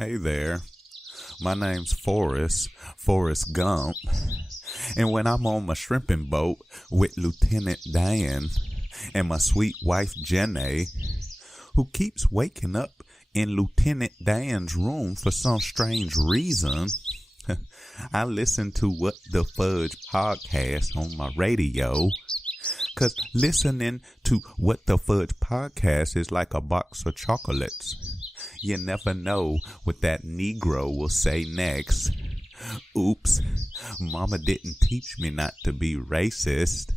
Hey there, my name's Forrest Gump, and when I'm on my shrimping boat with Lieutenant Dan and my sweet wife Jenny, who keeps waking up in Lieutenant Dan's room for some strange reason, I listen to What the Fudge podcast on my radio. Cause listening to What the Fudge podcast is like a box of chocolates. You never know what that Negro will say next. Oops, Mama didn't teach me not to be racist.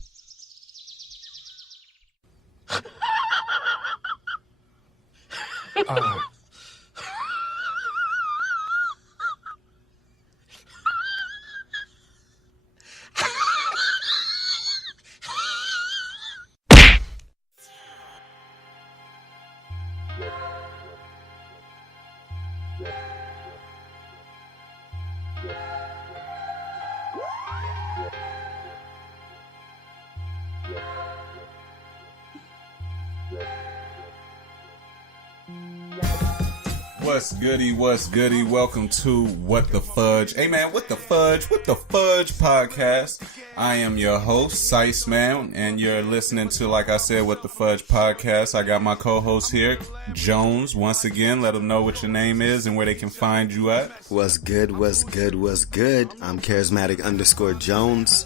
What's goody? Welcome to What the Fudge. Hey man, What the Fudge podcast. I am your host, Sice Man, and you're listening to, like I said, What the Fudge podcast. I got my co-host here, Jones. Once again, let them know what your name is and where they can find you at. What's good? I'm charismatic_Jones.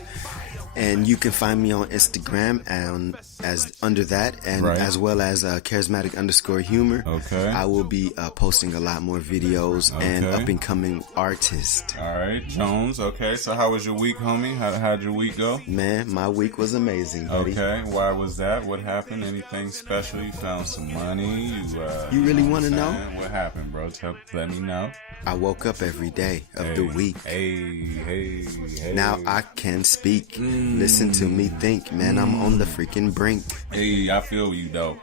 And you can find me on Instagram as under that, and right, as well as charismatic_humor. Okay. I will be posting a lot more videos and up and coming artist. All right, Jones. Okay, so how was your week, homie? How'd your week go? Man, my week was amazing, buddy. Okay, why was that? What happened? Anything special? You found some money? You really want to know? What happened, bro? Let me know. I woke up every day of the week. Hey. Now I can speak. Listen to me think, man. I'm on the freaking brink. Hey, I feel you, though.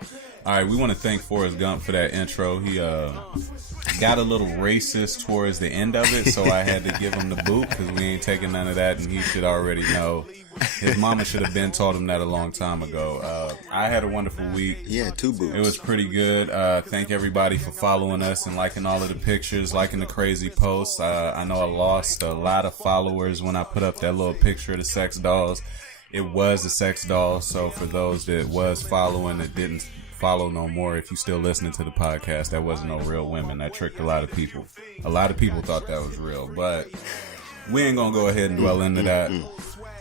All right, we want to thank Forrest Gump for that intro. He got a little racist towards the end of it, so I had to give him the boot because we ain't taking none of that, and he should already know. His mama should have been taught him that a long time ago. I had a wonderful week. Yeah, 2 boots. It was pretty good. Thank everybody for following us and liking all of the pictures, liking the crazy posts. I know I lost a lot of followers when I put up that little picture of the sex dolls. It was a sex doll, so for those that was following that didn't follow no more, if you still listening to the podcast, that wasn't no real women. That tricked a lot of people. A lot of people thought that was real, but we ain't gonna go ahead and dwell into that.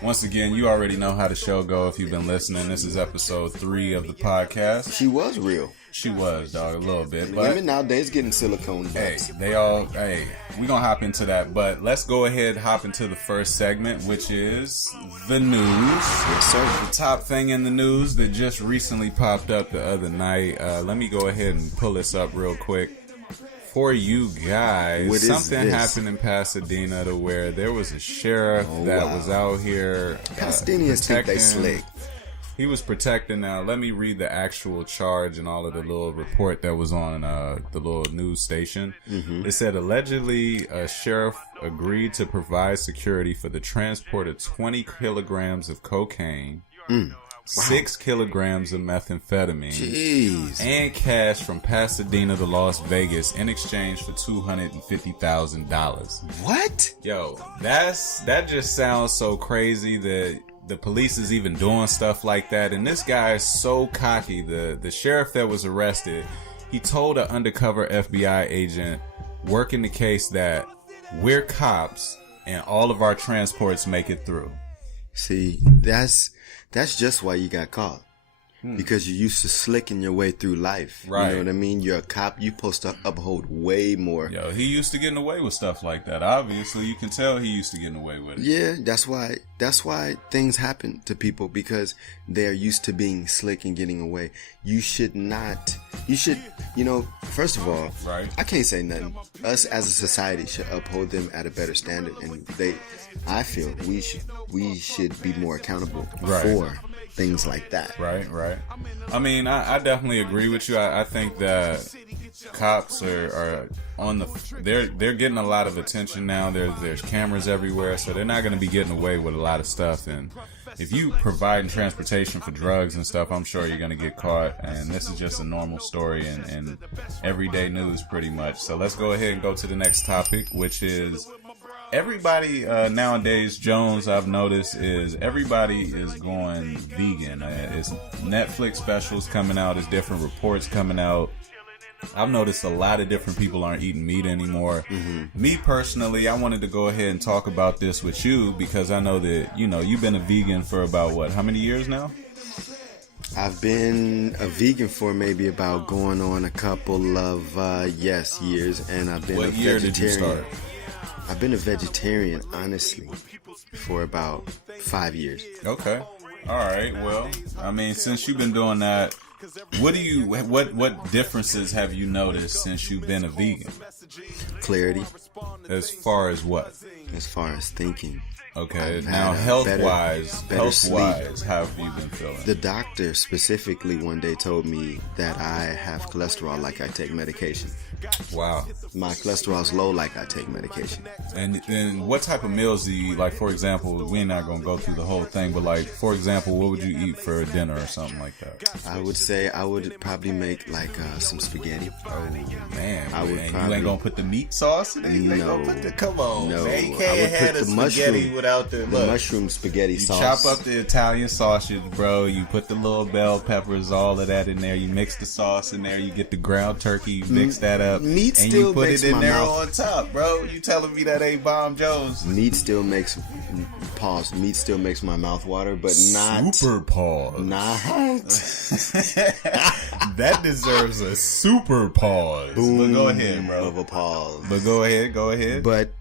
Once again, you already know how the show go if you've been listening. This is episode 3 of the podcast. She was real. She was, dog, a little bit. But women nowadays getting silicone butts. Hey, we gonna hop into that. But let's go ahead and hop into the first segment, which is the news. Yes, sir. The top thing in the news that just recently popped up the other night. Let me go ahead and pull this up real quick for you guys. Something happened in Pasadena to where there was a sheriff that was out here. Pasadena's think they slick. He was protecting. Now, let me read the actual charge and all of the little report that was on the little news station. It said, allegedly, a sheriff agreed to provide security for the transport of 20 kilograms of cocaine, 6 kilograms of methamphetamine, and cash from Pasadena to Las Vegas in exchange for $250,000. What? Yo, that just sounds so crazy that the police is even doing stuff like that. And this guy is so cocky. The sheriff that was arrested, he told an undercover FBI agent working the case that we're cops and all of our transports make it through. See, that's just why you got caught. Because you're used to slicking your way through life. Right. You know what I mean? You're a cop. You're supposed to uphold way more. Yo, he used to getting away with stuff like that. Obviously, you can tell he used to getting away with it. Yeah, that's why things happen to people, because they're used to being slick and getting away. You should, first of all, right. I can't say nothing. Us as a society should uphold them at a better standard, and I feel we should be more accountable for things like that. Right. I mean, I definitely agree with you. I think that cops are on they're getting a lot of attention now. There's cameras everywhere, so they're not going to be getting away with a lot of stuff. And if you providing transportation for drugs and stuff, I'm sure you're going to get caught. And this is just a normal story and everyday news pretty much. So let's go ahead and go to the next topic, which is everybody nowadays, Jones, I've noticed, is everybody is going vegan. It's Netflix specials coming out. There's different reports coming out. I've noticed a lot of different people aren't eating meat anymore. Mm-hmm. Me personally, I wanted to go ahead and talk about this with you because I know that, you've been a vegan for about, how many years now? I've been a vegan for maybe about going on a couple of, years. And I've been What year did you start? I've been a vegetarian, honestly, for about 5 years. Okay. All right. Well, I mean, since you've been doing that, what differences have you noticed since you've been a vegan? Clarity. As far as what? As far as thinking. Okay. Now, health-wise, how have you been feeling? The doctor specifically one day told me that I have cholesterol like I take medication. Wow. My cholesterol's low like I take medication. And what type of meals do you, like, for example, we're not going to go through the whole thing, but, like, for example, what would you eat for dinner or something like that? I would say I would probably make, some spaghetti. Oh, man. You ain't going to put the meat sauce in it? No. Come on, no. Man. You can't have the spaghetti without the mushroom spaghetti sauce. You chop up the Italian sausage, bro. You put the little bell peppers, all of that in there. You mix the sauce in there. You get the ground turkey. You mix that up. Meat and still you put makes it in there mouth. on top, bro. You telling me that ain't Bomb Jones? Meat still makes Meat still makes my mouth water, but not super pause. Not that deserves a super pause. Boom but go ahead, bro. Of a pause. But go ahead. But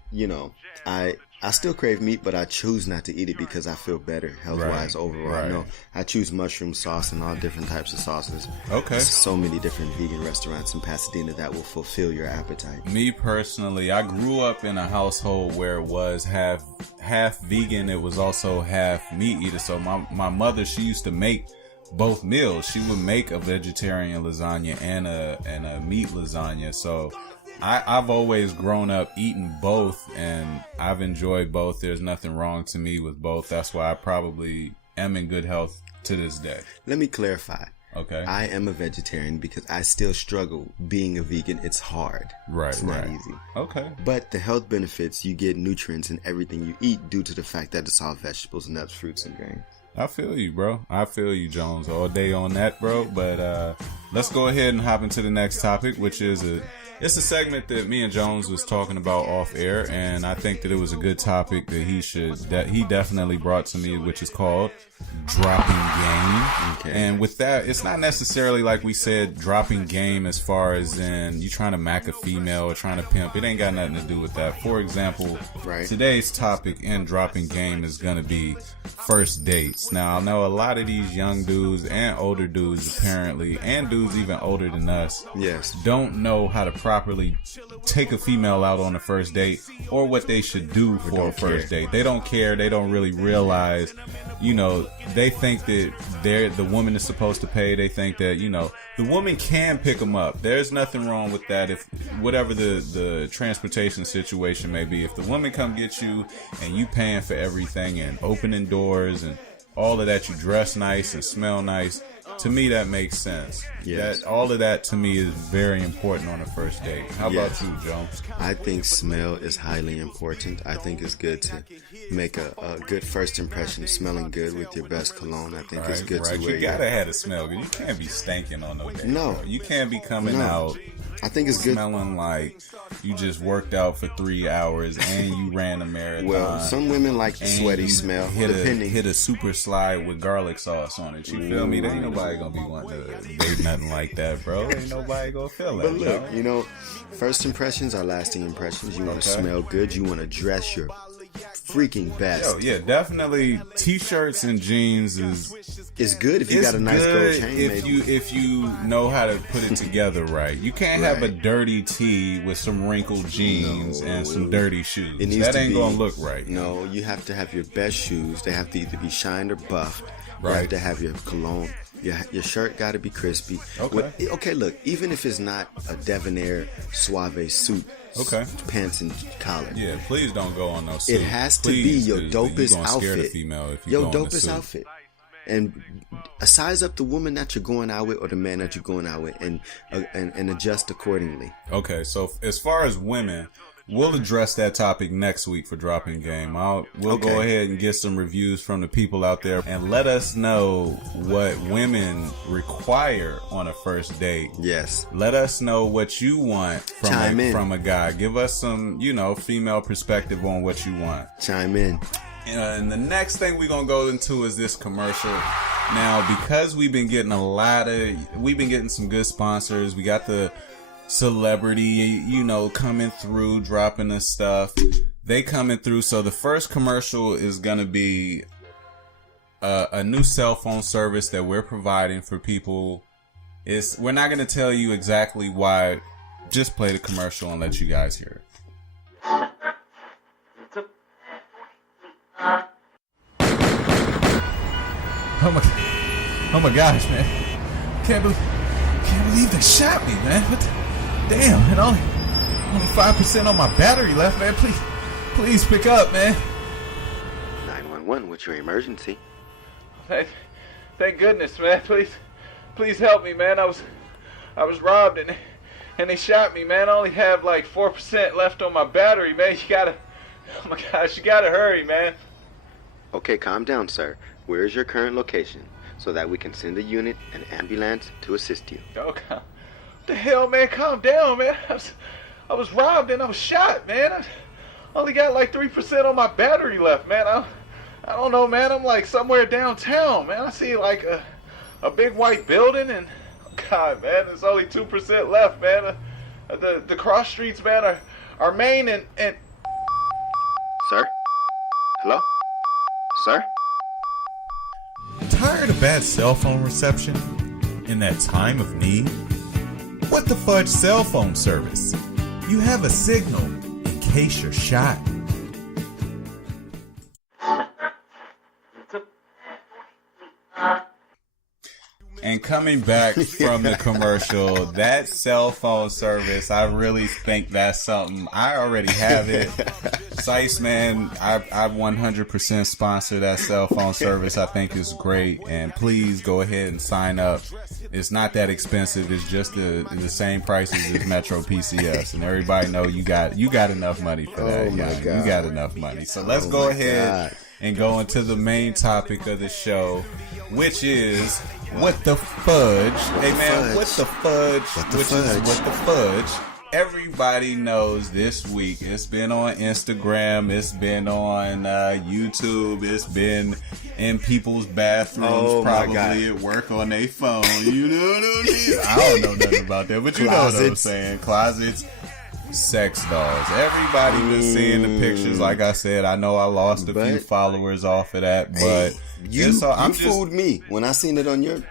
I still crave meat, but I choose not to eat it because I feel better health-wise overall. Right. No, I choose mushroom sauce and all different types of sauces. Okay. There's so many different vegan restaurants in Pasadena that will fulfill your appetite. Me personally, I grew up in a household where it was half vegan. It was also half meat eater. So my mother, she used to make both meals. She would make a vegetarian lasagna and a meat lasagna. So I've always grown up eating both, and I've enjoyed both. There's nothing wrong to me with both. That's why I probably am in good health to this day. Let me clarify. Okay. I am a vegetarian because I still struggle being a vegan. It's hard. Right. It's not easy. Okay. But the health benefits, you get nutrients in everything you eat due to the fact that it's all vegetables, nuts, fruits, and grains. I feel you, bro. I feel you, Jones, all day on that, bro. But let's go ahead and hop into the next topic, which is it's a segment that me and Jones was talking about off air, and I think that it was a good topic that he definitely brought to me, which is called dropping game. Okay. And with that, it's not necessarily like we said dropping game as far as in you trying to mack a female or trying to pimp. It ain't got nothing to do with that. For example, Today's topic in dropping game is going to be first dates. Now, I know a lot of these young dudes and older dudes apparently, and dudes even older than us, don't know how to properly take a female out on a first date or what they should do for a first date. They don't care. They don't really realize, they think that the woman is supposed to pay. They think that, the woman can pick them up. There's nothing wrong with that. If whatever the transportation situation may be, if the woman come get you and you paying for everything and opening doors and all of that, you dress nice and smell nice, to me that makes sense. Yes. All of that to me is very important on a first date. How about you, Jones? I think smell is highly important. I think it's good to make a good first impression, smelling good with your best cologne. I think it's good to wear. You gotta have a smell good. You can't be stinking on no date. No. Bro. You can't be coming out I think it's good. Smelling like you just worked out for 3 hours and you ran a marathon. Well, some women like the sweaty smell. Hit a super slide with garlic sauce on it. You feel me? There ain't nobody gonna be wanting to date nothing like that, bro. Ain't nobody gonna feel that. But look, first impressions are lasting impressions. You want to smell good. You want to dress your freaking best. Yeah, definitely. T-shirts and jeans is good if you got a nice gold chain. If you know how to put it together right. You can't have a dirty tee with some wrinkled jeans and some dirty shoes. That ain't gonna look right. No, you have to have your best shoes. They have to either be shined or buffed. Right. You have to have your cologne Your shirt got to be crispy. Okay. Look, even if it's not a debonair suave suit. Okay. Pants and collar. Yeah, please don't go on those suits. It has to be your dopest outfit. Scare the female if you your go on dopest outfit. And size up the woman that you're going out with or the man that you're going out with, and adjust accordingly. Okay, so as far as women, we'll address that topic next week for Dropping Game. We'll go ahead and get some reviews from the people out there and let us know what women require on a first date. Yes. Let us know what you want from a guy. Give us some, female perspective on what you want. Chime in. And the next thing we're going to go into is this commercial. Now, because we've been getting some good sponsors. We got the celebrity, coming through, dropping us stuff. They coming through. So the first commercial is going to be a new cell phone service that we're providing for people. We're not going to tell you exactly why. Just play the commercial and let you guys hear it. Oh my gosh, man. Can't believe they shot me, man. Damn, and only 5% on my battery left, man. Please pick up, man. 911, what's your emergency? Thank goodness, man. Please help me, man. I was robbed and they shot me, man. I only have like 4% left on my battery, man. Oh my gosh, you gotta hurry, man. Okay, calm down, sir. Where is your current location so that we can send a unit and ambulance to assist you? Oh, what the hell, man? Calm down, man. I was robbed and I was shot, man. I only got like 3% on my battery left, man. I don't know, man. I'm like somewhere downtown, man. I see like a big white building and, God, man, there's only 2% left, man. The cross streets, man, are main and... Sir? Hello? Sir? Tired of bad cell phone reception in that time of need? What the fudge cell phone service? You have a signal in case you're shot. And coming back from the commercial, that cell phone service, I really think that's something. I already have it. Sice, man, I 100% sponsor that cell phone service. I think it's great. And please go ahead and sign up. It's not that expensive. It's just the same prices as Metro PCS. And everybody know you got enough money for that. Oh my God. You got enough money. So let's go ahead and go into the main topic of the show, which is What the Fudge. Hey man, What the Fudge, What the Fudge. Everybody knows this week. It's been on Instagram. It's been on YouTube. It's been in people's bathrooms, probably at work on their phone. You know what I mean? I don't know nothing about that, but you know what I'm saying. Closets. Sex dolls. Everybody been seeing the pictures. Like I said, I know I lost a few followers off of that, but you fooled me when I seen it on your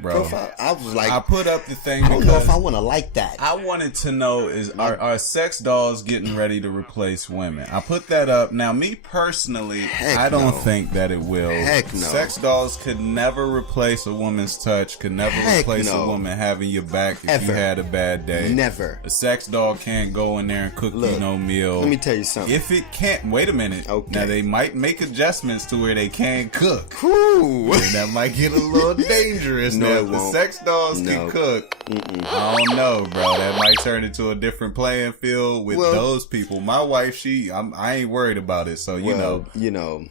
profile. I was like, I put up the thing. I don't know if I want to like that. I wanted to know are sex dolls getting ready to replace women? I put that up. Now, me personally, I don't think that it will. Heck no. Sex dolls could never replace a woman's touch. Could never replace a woman having your back if you had a bad day. Never. A sex doll can't go in there and cook you no meal. Let me tell you something. If it can't, wait a minute. Okay. Now they might make adjustments to where they can cook. Ooh. And that might get a little dangerous. No, now, it if the won't. sex dolls can cook, I don't know, bro. That might turn into a different playing field with those people. My wife, I ain't worried about it. So you know,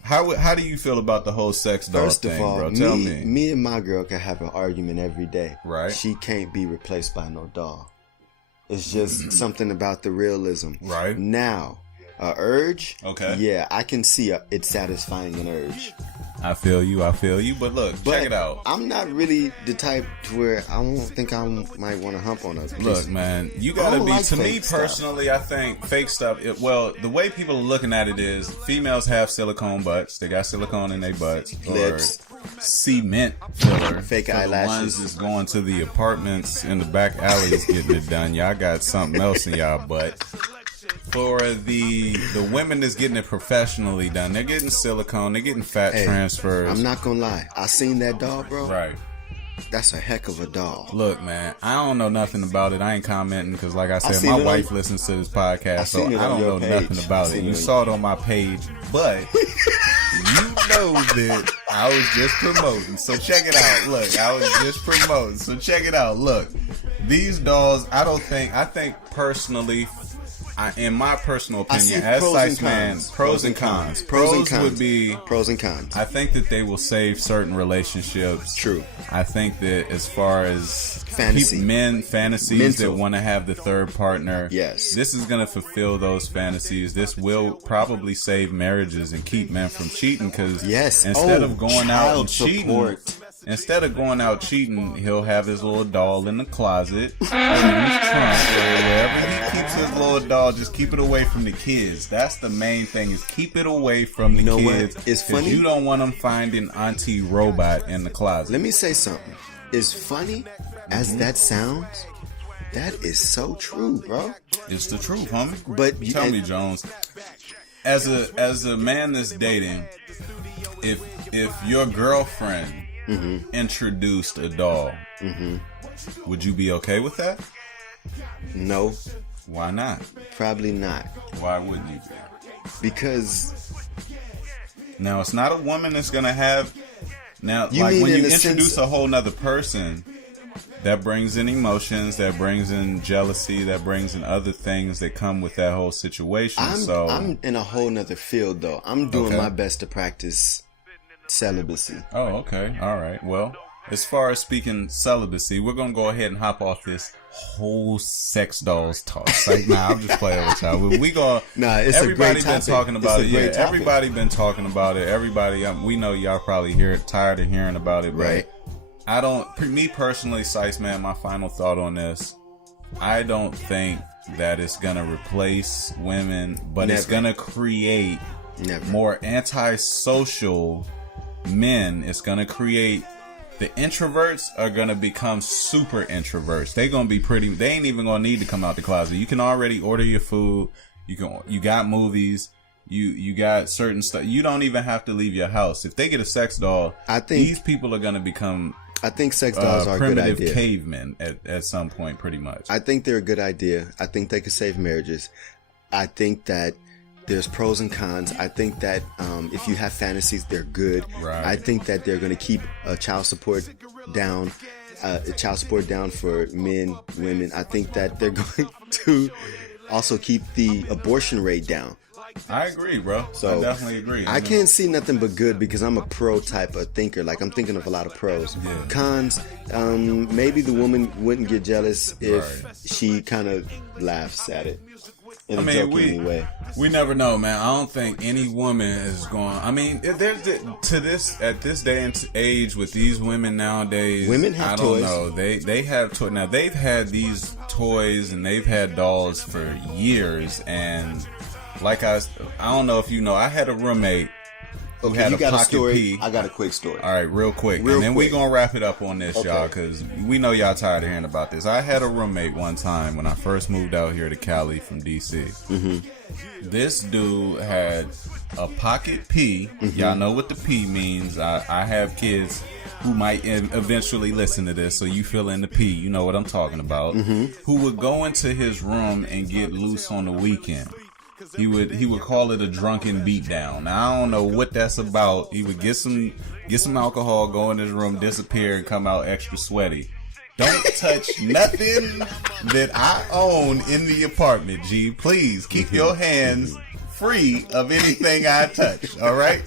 how do you feel about the whole sex doll thing, bro? Tell me. Me and my girl can have an argument every day. Right. She can't be replaced by no doll. It's just something about the realism. Right. Now, a urge. Okay. Yeah, I can see it satisfying an urge. I feel you. But look, check it out. I'm not really the type to where I won't think I might want to hump on a Look, man, you gotta be. To me personally, I think fake stuff. The way people are looking at it is females have silicone butts. They got silicone in their butts. Lips. Or cement filler. Fake for eyelashes. The ones that's going to the apartments in the back alleys getting it done. Y'all got something else in y'all butt. For the women that's getting it professionally done, they're getting silicone, they're getting fat transfers. I'm not gonna lie, I seen that doll, bro. Right. That's a heck of a doll. Look, man, I don't know nothing about it. I ain't commenting because, like I said, I my wife listens to this podcast, so I don't know nothing about it. You saw it on my page, but you know that I was just promoting. So check it out. Look, I was just promoting. So check it out. Look, these dolls, I think personally, in my personal opinion, as Sice Man, pros and cons. Pros would be pros and cons. I think that they will save certain relationships. True. I think that as far as fantasies that want to have the third partner, yes, this is going to fulfill those fantasies. This will probably save marriages and keep men from cheating because instead of going out and cheating. Instead of going out cheating, he'll have his little doll in the closet or in his trunk or wherever he keeps his little doll. Just keep it away from the kids. That's the main thing, is keep it away from the kids. It's funny. You don't want them finding Auntie Robot in the closet. Let me say something. As funny as that sounds, that is so true, bro. It's the truth, homie. But tell me, Jones, as a man that's dating, if your girlfriend introduced a doll, would you be okay with that? No. Why not? Probably not. Why wouldn't you be? Because now it's not a woman that's gonna have. Now, like when you introduce a whole nother person, that brings in emotions, that brings in jealousy, that brings in other things that come with that whole situation. I'm in a whole nother field, though. I'm doing my best to practice celibacy. Oh, okay. All right. Well, as far as speaking celibacy, we're going to go ahead and hop off this whole sex dolls talk. Like, I'm just playing with y'all. We going it's everybody a great been talking about it. Yeah, topic. everybody been talking about it. Everybody, we know y'all probably tired of hearing about it, right? Me personally, Sice Man, my final thought on this, I don't think that it's going to replace women, but it's going to create more antisocial men. It's gonna create, the introverts are gonna become super introverts. They gonna be they ain't even gonna need to come out the closet. You can already order your food. You got movies. You got certain stuff. You don't even have to leave your house. If they get a sex doll, I think these people are gonna become, I think sex dolls are a good idea. Primitive cavemen at some point, pretty much. I think they're a good idea. I think they could save marriages. I think that there's pros and cons. I think that if you have fantasies, they're good. Right. I think that they're going to keep child support down for men, women. I think that they're going to also keep the abortion rate down. I agree, bro. So I definitely agree. I can't see nothing but good because I'm a pro type of thinker. Like, I'm thinking of a lot of pros. Yeah. Cons, maybe the woman wouldn't get jealous if she kind of laughs at it. We never know, man. I don't think any woman is going. I mean, at this day and age with these women nowadays, women have toys. I don't know. They have toys. Now, they've had these toys and they've had dolls for years. And like I don't know if you know, I had a roommate who had a pocket story. I got a quick story. All right, real quick. And then we're going to wrap it up on this, y'all, because we know y'all tired of hearing about this. I had a roommate one time when I first moved out here to Cali from D.C. This dude had a pocket P. Y'all know what the P means. I have kids who might eventually listen to this, so you fill in the P. You know what I'm talking about. Who would go into his room and get loose on the weekend. He would call it a drunken beatdown. Now, I don't know what that's about. He would get some alcohol, go in his room, disappear, and come out extra sweaty. Don't touch nothing that I own in the apartment, G. Please keep your hands free of anything I touch. All right.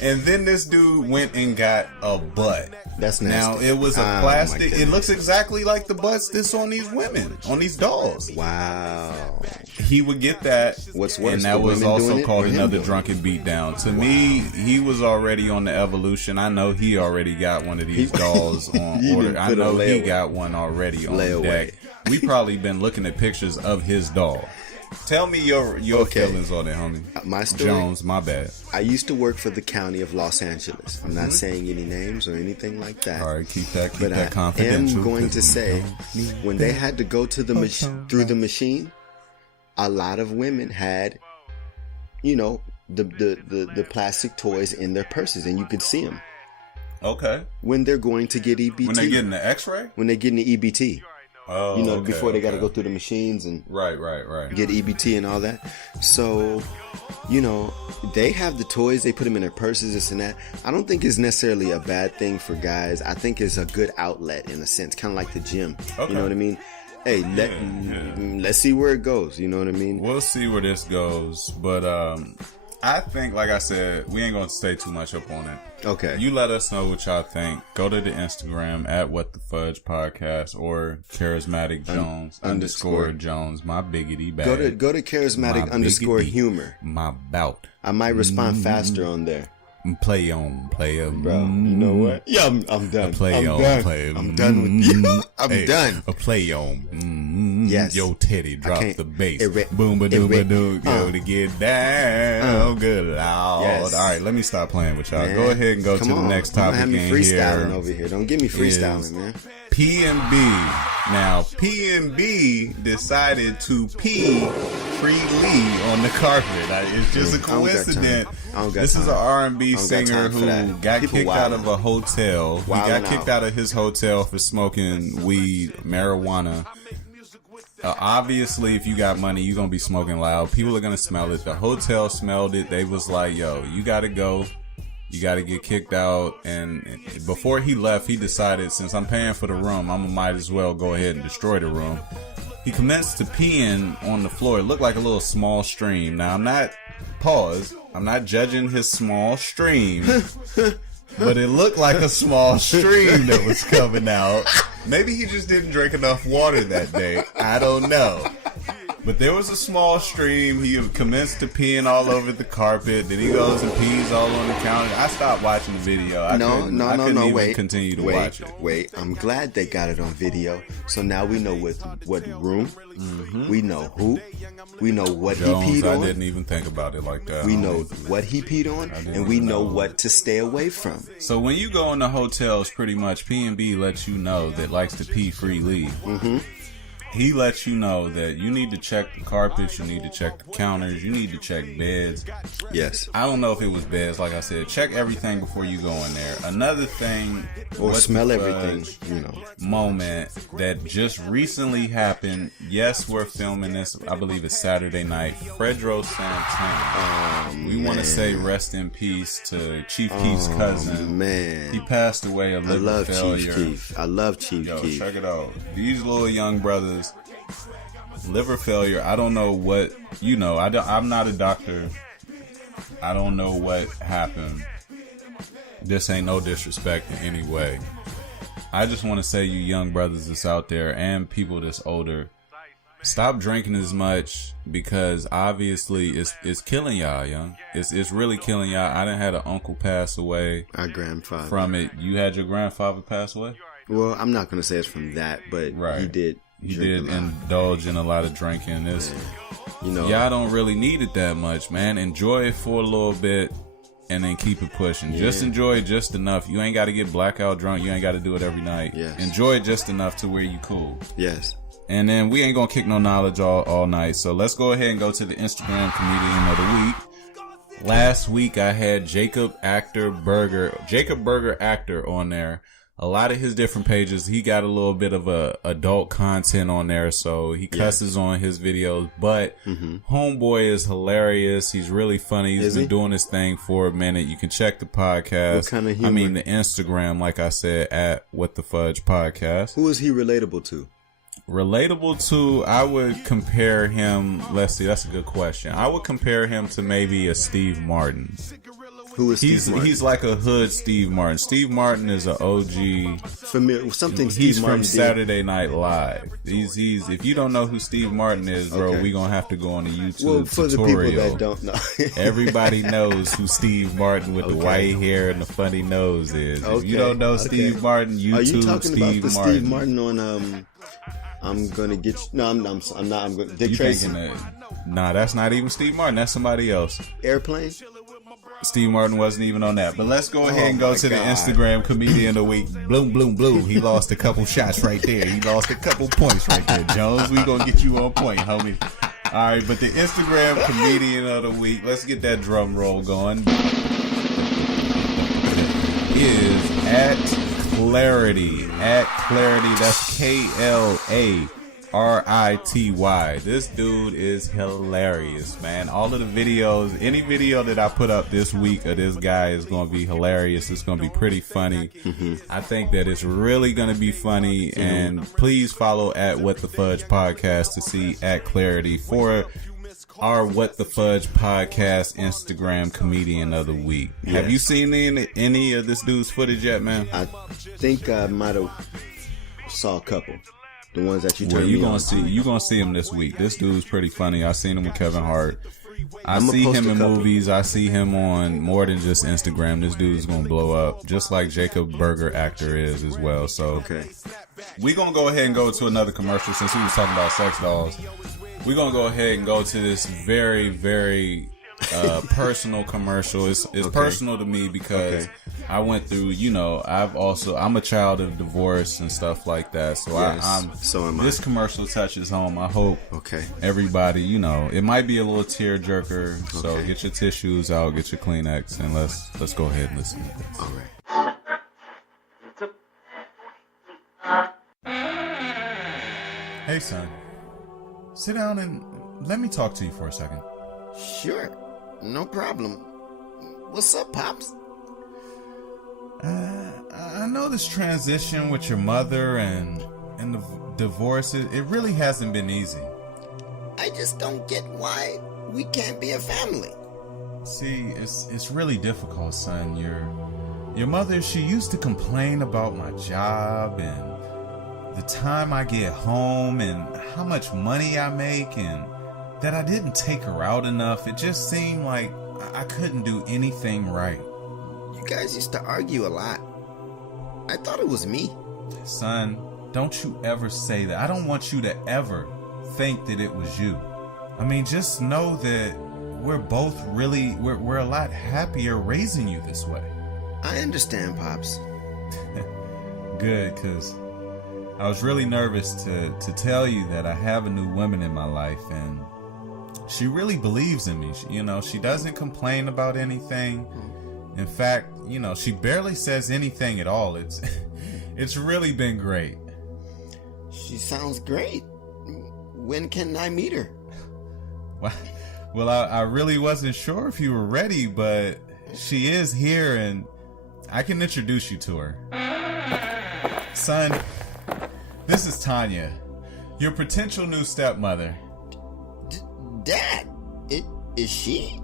And then this dude went and got a butt. That's nasty. Now, it was a plastic. It looks exactly like the butts that's on these women, on these dolls. Wow. He would get that. What's worse? And that was also called another drunken beatdown. To me, he was already on the evolution. I know he already got one of these dolls on order. I know he got one already on deck. We probably been looking at pictures of his doll. Tell me your feelings on it, homie. My story? Jones, my bad. I used to work for the county of Los Angeles. I'm not saying any names or anything like that. All right, keep that confidential. I am going to say, when they had to go to through the machine, a lot of women had, the plastic toys in their purses, and you could see them. Okay. When they're going to get EBT. When they're getting the X-ray? When they're getting the EBT. Oh, you know, okay, before they got to go through the machines and right. get EBT and all that. So, you know, they have the toys. They put them in their purses, this and that. I don't think it's necessarily a bad thing for guys. I think it's a good outlet in a sense, kind of like the gym. Okay. You know what I mean? Hey, let's see where it goes. You know what I mean? We'll see where this goes, but I think, like I said, we ain't gonna stay too much up on it. Okay. You let us know what y'all think. Go to the Instagram at WhatTheFudgePodcast or Charismatic Jones __ Jones. My biggity bag. Go to Charismatic _ humor. My bout. I might respond faster on there. Play on. Bro, you know what? Yeah, I'm done. I'm done with you. I'm done. A play on. Yes. Yo, Teddy, drop the bass. Boom, ba doo, ba doo. Go to get down. Good Lord. Yes. All right, let me stop playing with y'all. Man. Go ahead and go to the next topic in here. Don't have me freestyling over here. Don't get me freestyling, man. P&B. Now, P&B decided to pee freely on the carpet. It's just a coincidence. This is an R&B singer who got kicked out of a hotel. He got kicked out of his hotel for smoking weed, marijuana. Obviously, if you got money, you're going to be smoking loud. People are going to smell it. The hotel smelled it. They was like, yo, you got to go. You got to get kicked out. And before he left, he decided, since I'm paying for the room, I might as well go ahead and destroy the room. He commenced to peeing on the floor. It looked like a little small stream. Now, I'm not judging his small stream, but it looked like a small stream that was coming out. Maybe he just didn't drink enough water that day. I don't know. But there was a small stream. He commenced to peeing all over the carpet. Then he goes and pees all on the counter. I stopped watching the video. I couldn't even continue to watch it. Wait, I'm glad they got it on video. So now we know what room. Mm-hmm. We know who. We know what Jones, he peed on. I didn't even think about it like that. We know what he peed on, and we know what to stay away from. So when you go into hotels, pretty much P&B lets you know that likes to pee freely. Mm-hmm. He lets you know that you need to check the carpets, you need to check the counters, you need to check beds. Yes. I don't know if it was beds, like I said. Check everything before you go in there. Another thing, or smell everything, you know. Moment that just recently happened. Yes, we're filming this. I believe it's Saturday night. Fredro Santana. We want to say rest in peace to Chief Keef's cousin. Man, he passed away of liver failure. I love Chief Keef. Check it out. These little young brothers. Liver failure. I don't know what, I'm not a doctor. I don't know what happened. This ain't no disrespect in any way. I just want to say, you young brothers that's out there and people that's older, stop drinking as much, because obviously it's killing y'all, young. It's really killing y'all. I done had an uncle pass away. Our grandfather. From it. You had your grandfather pass away? Well, I'm not going to say it's from that, but he did. He did indulge in a lot of drinking. Y'all don't really need it that much, man. Enjoy it for a little bit and then keep it pushing. Just enjoy it just enough. You ain't got to get blackout drunk. You ain't got to do it every night. Yes. Enjoy it just enough to where you cool. Yes. And then we ain't going to kick no knowledge all night. So let's go ahead and go to the Instagram Comedian of the Week. Last week I had Jacob Burger Actor on there. A lot of his different pages, he got a little bit of adult content on there, so he cusses on his videos. But Homeboy is hilarious. He's really funny. He's been doing this thing for a minute. You can check the podcast. What kind of humor? The Instagram, like I said, at WhatTheFudgePodcast. Who is he relatable to? Relatable to, I would compare him. Let's see, that's a good question. I would compare him to maybe a Steve Martin. Who is Steve Martin? He's like a hood Steve Martin. Steve Martin is an OG. Familiar something. He's from Saturday Night Live. He's if you don't know who Steve Martin is, bro, we gonna have to go on the YouTube for tutorial. The people that don't know, everybody knows who Steve Martin with the white hair and the funny nose is. If you don't know Steve Martin, YouTube Are you talking Steve about the Martin. Steve Martin on I'm gonna get you. No, I'm not. I'm going. Dick Tracy. Nah, that's not even Steve Martin. That's somebody else. Airplane. Steve Martin wasn't even on that. But let's go ahead and go to the Instagram Comedian of the Week. Bloom, bloom, bloom. He lost a couple shots right there. He lost a couple points right there, Jones. We gonna get you on point, homie. All right, but the Instagram Comedian of the Week. Let's get that drum roll going. is at Clarity. At Clarity. That's KLARITY. This dude is hilarious, man. All of the videos, any video that I put up this week of this guy is going to be hilarious. It's going to be pretty funny. I think that it's really going to be funny. And please follow at WhatTheFudgePodcast to see at Clarity for our What the Fudge Podcast Instagram comedian of the week. Yes. Have you seen any of this dude's footage yet, man? I think I might have saw a couple. The ones that you turned me on. You're going to see him this week. This dude's pretty funny. I seen him with Kevin Hart. I see him in movies. I see him on more than just Instagram. This dude's going to blow up, just like Jacob Berger actor is as well. So okay, we're going to go ahead and go to another commercial since we was talking about sex dolls. We're going to go ahead and go to this very, very personal commercial. It's okay. Personal to me because I went through, I'm a child of divorce and stuff like that. So yes, so am I. This commercial touches home. I hope everybody, it might be a little tear jerker. So get your tissues out, get your Kleenex, and let's go ahead and listen to this. All right. Hey, son. Sit down and let me talk to you for a second. Sure. No problem. What's up, Pops? I know this transition with your mother and the divorce, it really hasn't been easy. I just don't get why we can't be a family. See, it's really difficult, son. Your mother, she used to complain about my job and the time I get home and how much money I make and that I didn't take her out enough. It just seemed like I couldn't do anything right. You guys used to argue a lot. I thought it was me. Son, don't you ever say that. I don't want you to ever think that it was you. I mean, just know that we're both really, we're a lot happier raising you this way. I understand, Pops. Good, because I was really nervous to tell you that I have a new woman in my life, and she really believes in me. She doesn't complain about anything. In fact, she barely says anything at all. It's really been great. She sounds great. When can I meet her? Well, I really wasn't sure if you were ready, but she is here, and I can introduce you to her. Son, this is Tanya, your potential new stepmother. Dad, is she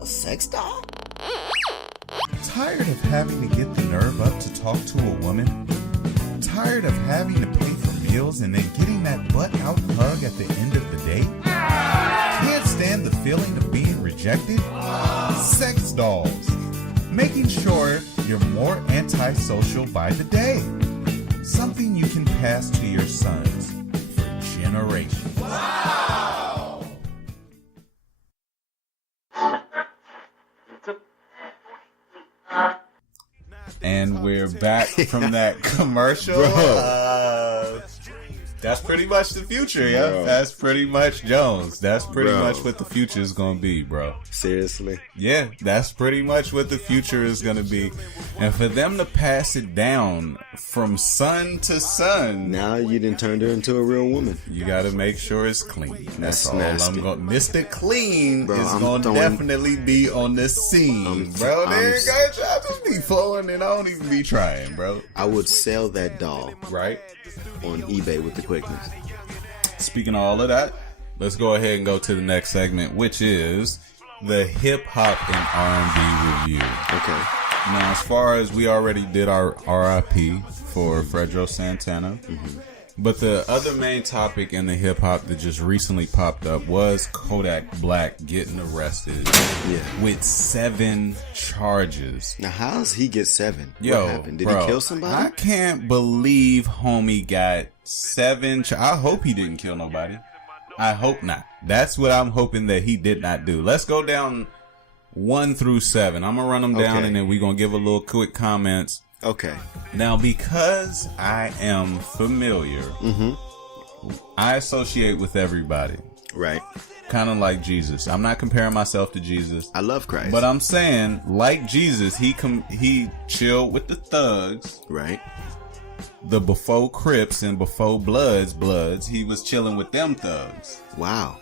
a sex doll? Tired of having to get the nerve up to talk to a woman? Tired of having to pay for meals and then getting that butt-out hug at the end of the day? Can't stand the feeling of being rejected? Sex dolls. Making sure you're more antisocial by the day. Something you can pass to your sons for generations. Wow! And we're back from that commercial. That's pretty much the future, yeah. Bro. That's pretty much Jones. That's pretty much what the future is going to be, bro. Seriously? Yeah, that's pretty much what the future is going to be. And for them to pass it down from son to son. Now you done turned her into a real woman. You got to make sure it's clean. That's all nasty. I'm going. Mr. Clean is going to definitely be on the scene, bro. There you go. I just be flowing and I don't even be trying, bro. I would sell that doll. Right? On eBay with the quickness. Speaking of all of that, let's go ahead and go to the next segment, which is the hip hop and R&B review. Okay. Now, as far as we already did our RIP for Fredro Santana, but the other main topic in the hip hop that just recently popped up was Kodak Black getting arrested with 7 charges. Now, how does he get 7? Yo, what happened? Did he kill somebody? I can't believe homie got 7 I hope he didn't kill nobody. I hope not. That's what I'm hoping that he did not do. Let's go down 1 through 7. I'm gonna run them down and then we're gonna give a little quick comments. Okay. Now, because I am familiar, I associate with everybody. Right. kind of like Jesus. I'm not comparing myself to Jesus. I love Christ. But I'm saying, like Jesus, he chilled with the thugs. Right. The before Crips and before Bloods. He was chilling with them thugs. Wow.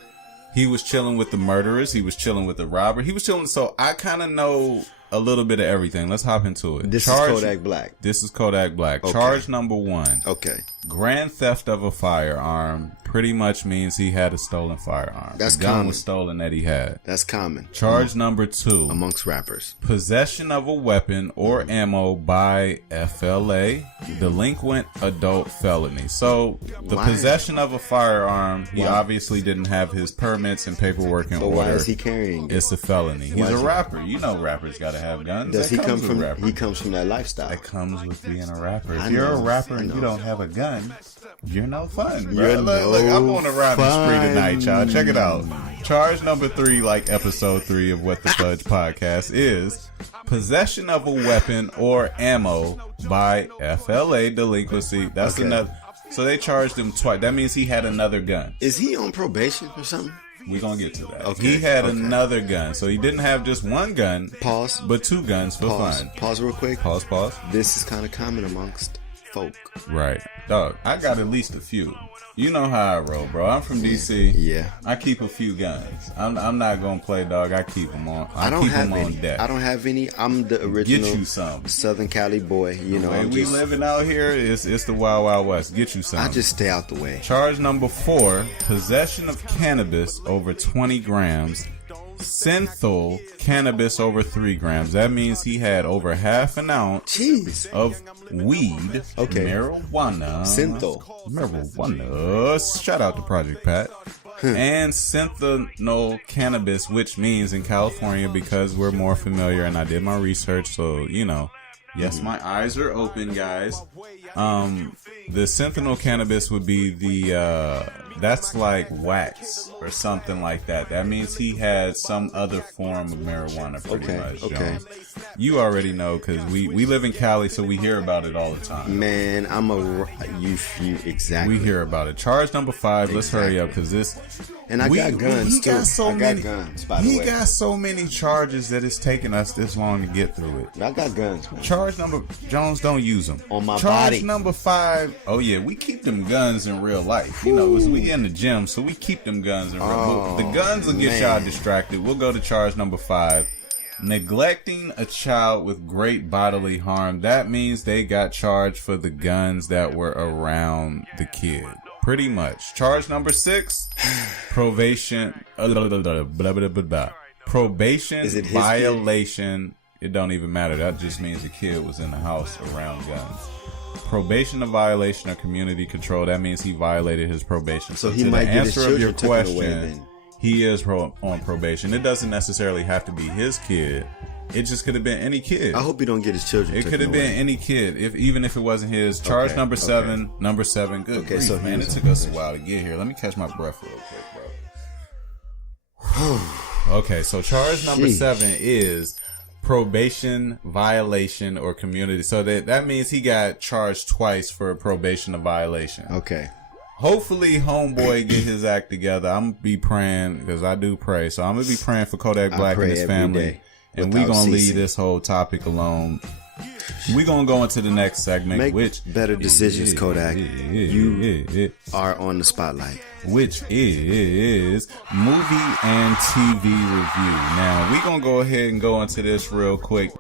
He was chilling with the murderers. He was chilling with the robber. He was chilling. So I kind of know a little bit of everything. Let's hop into it. This is Kodak Black. This is Kodak Black. Okay. Charge number 1. Okay. Grand theft of a firearm pretty much means he had a stolen firearm. That's the gun common. was stolen that he had. That's common. Charge number 2. Amongst rappers. Possession of a weapon or ammo by FLA, delinquent adult felony. So the possession of a firearm, he obviously didn't have his permits and paperwork in order. Why is he carrying it? It's a felony. He's a rapper. You know rappers gotta have guns. Does he come from? Rappers. He comes from that lifestyle. That comes with being a rapper. If you're a rapper and you don't have a gun, you're no fun, bro. You're Look, I'm on a rhyming spree fun. tonight, y'all. Check it out. Charge number 3, like episode 3 of What the Fudge Podcast, is possession of a weapon or ammo by FLA, delinquency. That's another. So they charged him twice. That means he had another gun. Is he on probation or something? We're going to get to that. Okay, He had another gun. So he didn't have just one gun. Pause. But 2 guns for fun. Pause real quick. Pause. This is kind of common amongst folk. Right. Dog, I got at least a few. You know how I roll, bro. I'm from DC. Yeah. I keep a few guns. I'm not going to play, dog. I keep them on. I don't keep have them any. on deck. I don't have any. I'm the original Get you some. Southern Cali boy. You know, The way we living out here, it's the Wild Wild West. Get you some. I just stay out the way. Charge number 4, possession of cannabis over 20 grams. Synthol cannabis over 3 grams. That means he had over half an ounce Jeez. of weed. Okay. Marijuana. Synthol. Marijuana. Shout out to Project Pat. And synthol cannabis, which means in California, because we're more familiar, and I did my research, so you know. Yes, my eyes are open, guys. The synthol cannabis would be the that's like wax or something like that. That means he had some other form of marijuana, pretty much. Okay. Jones. You already know because we live in Cali, so we hear about it all the time. Man, you exactly. We hear about it. Charge number 5. Let's hurry up because this. And I got guns too. I got guns. By the way, he got so many charges that it's taking us this long to get through it. I got guns, man. Charge number Jones, don't use them on my Charge body. Number 5. Oh yeah, we keep them guns in real life. You know, 'cause we in the gym, so we keep them guns in real life. The guns will get y'all distracted. We'll go to charge number 5. Neglecting a child with great bodily harm. That means they got charged for the guns that were around the kid. Pretty much. Charge number 6. Probation. Probation violation. It don't even matter. That just means the kid was in the house around guns. Probation of violation of community control. That means he violated his probation. So he might get his children taken away then. He is on probation. It doesn't necessarily have to be his kid. It just could have been any kid. I hope he don't get his children. It could have been any kid, even if it wasn't his. Charge number 7. Number 7. Good. Okay, grief, so man, it took us a while to get here. Let me catch my breath real quick, bro. Okay, so charge number 7 is probation violation or community. So that means he got charged twice for probation of violation. Okay. Hopefully, homeboy get his act together. I'm gonna be praying because I do pray. So I'm gonna be praying for Kodak Black and his family. And we're gonna leave this whole topic alone. We're gonna go into the next segment. Make better decisions, Kodak. You are on the spotlight. Which is movie and TV review. Now we're gonna go ahead and go into this real quick.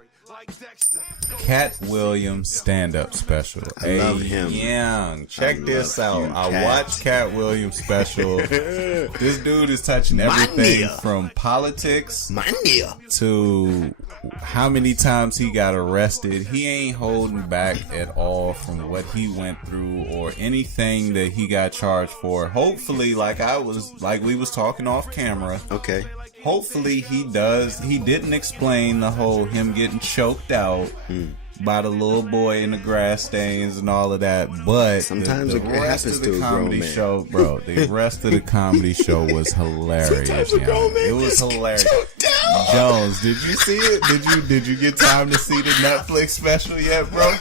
Cat Williams stand-up special. I love him. Young. Check this out. I watched Cat Williams special. This dude is touching everything from politics to how many times he got arrested. He ain't holding back at all from what he went through or anything that he got charged for. Hopefully, like we was talking off camera. Okay. Hopefully he didn't explain the whole him getting choked out by the little boy in the grass stains and all of that, but sometimes the rest of the comedy show, bro, the rest of the comedy show was hilarious. It was hilarious. Jones, did you see it? Did you get time to see the Netflix special yet, bro?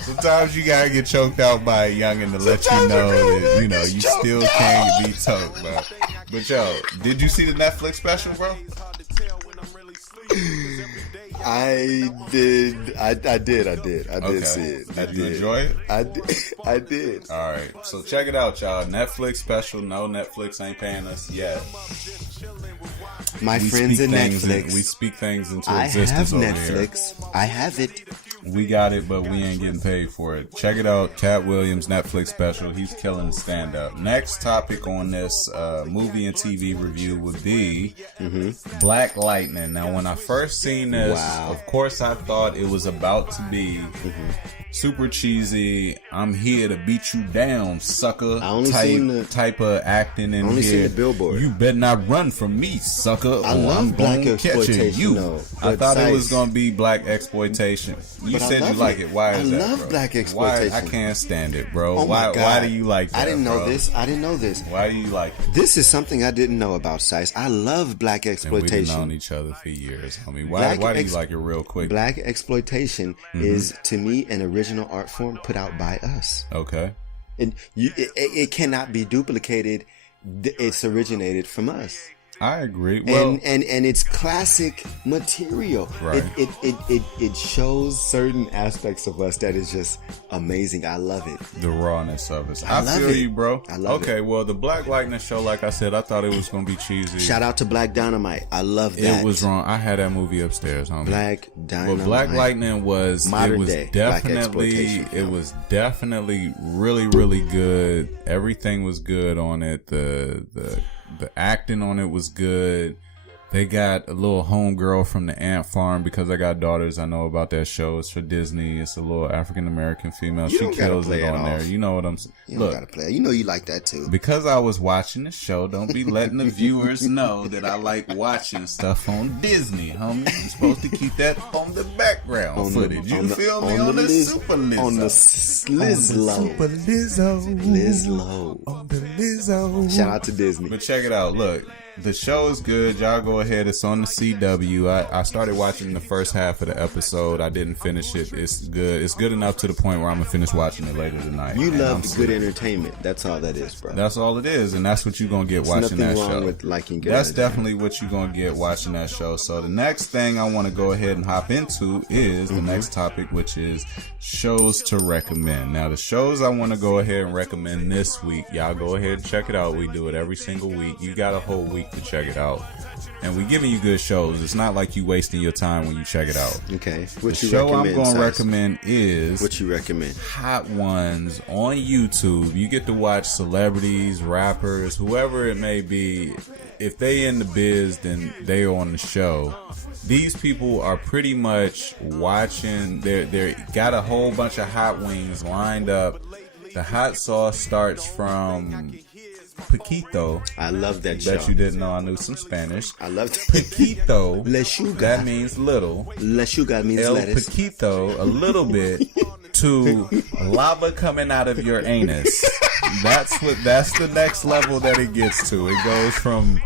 Sometimes you gotta get choked out by a youngin' to let you know that you still can be choked, bro. But yo, did you see the Netflix special, bro? I did. I did see it. Did you enjoy it? I did. All right, so check it out, y'all. Netflix special. No, Netflix ain't paying us yet. My friends at Netflix. We speak things into I existence have over Netflix. here. I have it. We got it, but we ain't getting paid for it. Check it out. Cat Williams Netflix special. He's killing the stand-up. Next topic on this movie and TV review would be Black Lightning. Now, when I first seen this, of course I thought it was about to be super cheesy. I'm here to beat you down, sucker. Type of acting in here. Seen the billboard. You better not run from me, sucker. I love black exploitation. I thought it was gonna be black exploitation. You said you like it. Why is that, I love bro? black exploitation. Why? I can't stand it, bro. Oh my God. Why do you like that, I didn't know bro? this. I didn't know this. Why do you like it? This is something I didn't know about, Sice. I love black And we've exploitation. known each other for years. I mean, why do you like it real quick? Black exploitation is, to me, an original art form put out by us. Okay. It cannot be duplicated. It's originated from us. I agree. Well, and it's classic material. Right. It shows certain aspects of us that is just amazing. I love it. the rawness of it. I love feel it. you, bro. I love okay, well, the Black Lightning show, like I said, I thought it was going to be cheesy. Shout out to Black Dynamite. I love that. It was wrong. I had that movie upstairs, homie. Black Dynamite. But Black Lightning was Modern day black exploitation film. It was definitely really, really good. Everything was good on it. The acting on it was good. They got a little homegirl from the Ant Farm, because I got daughters. I know about that show. It's for Disney. It's a little African American female. She kills it on there. You know what I'm saying? You don't gotta play it. You know you like that too. Because I was watching the show, don't be letting the viewers know that I like watching stuff on Disney, homie. You're supposed to keep that on the background footage. You feel me? On the Super Lizzo. On the Slizlo. Super Lizzo. On the Lizzo. Shout out to Disney. But check it out. Look, the show is good. Y'all go ahead. It's on the CW. I started watching the first half of the episode. I didn't finish it. It's good. It's good enough to the point where I'm gonna finish watching it later tonight. You love good entertainment. That's all that is, bro. That's all it is, and that's what you're gonna get watching that show. Nothing wrong with liking good That's entertainment. definitely what you're gonna get watching that show. So the next thing I want to go ahead and hop into is the next topic, which is shows to recommend. Now, the shows I want to go ahead and recommend this week, y'all go ahead and check it out. We do it every single week. You got a whole week to check it out, and we giving you good shows. It's not like you wasting your time when you check it out. Okay. The show I'm going to recommend is what you recommend. Hot Ones on YouTube. You get to watch celebrities, rappers, whoever it may be. If they in the biz, then they on the show. These people are pretty much watching. They're got a whole bunch of hot wings lined up. The hot sauce starts from Paquito. I love that show. Bet you didn't know I knew some Spanish. I love that. Paquito. Lechuga. That means little. Lechuga means El lettuce. Paquito, a little bit, to lava coming out of your anus. That's the next level that it gets to. It goes from